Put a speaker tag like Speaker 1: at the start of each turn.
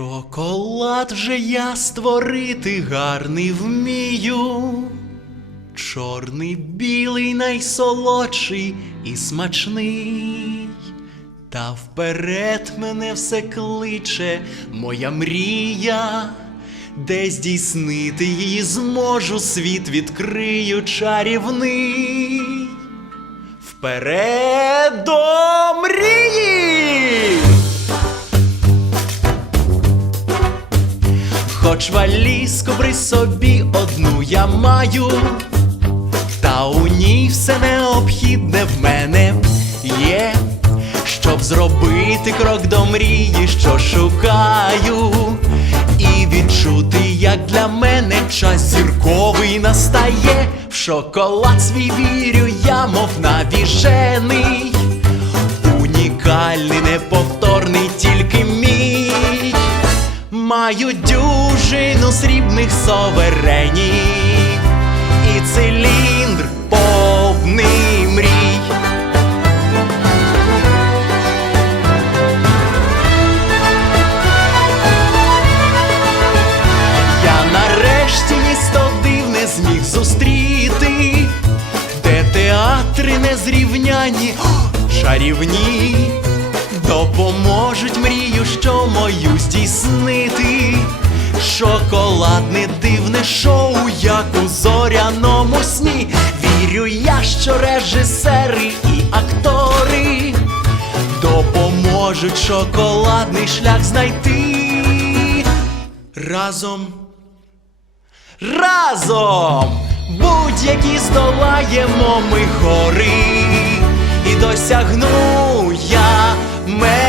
Speaker 1: Шоколад вже я створити гарний вмію. Чорний, білий, найсолодший і смачний. Та вперед мене все кличе, моя мрія, де здійснити її зможу, світ відкрию чарівний. Вперед Хоч валізку при собі одну я маю, та у ній все необхідне в мене є, щоб зробити крок до мрії, що шукаю, і відчути, як для мене час зірковий настає. В шоколад свій вірю, я мов навіжений, унікальний, неповторний, тільки мій. Маю дюжину срібних соверенів і циліндр повний мрій. Я нарешті місто дивне зміг зустріти, де театри незрівняні, о, чарівні, допоможуть мрію, що мою здійснити. Шоколадне дивне шоу, як у зоряному сні. Вірю я, що режисери і актори допоможуть шоколадний шлях знайти разом. Разом будь-які здолаємо ми гори, і досягну я мети.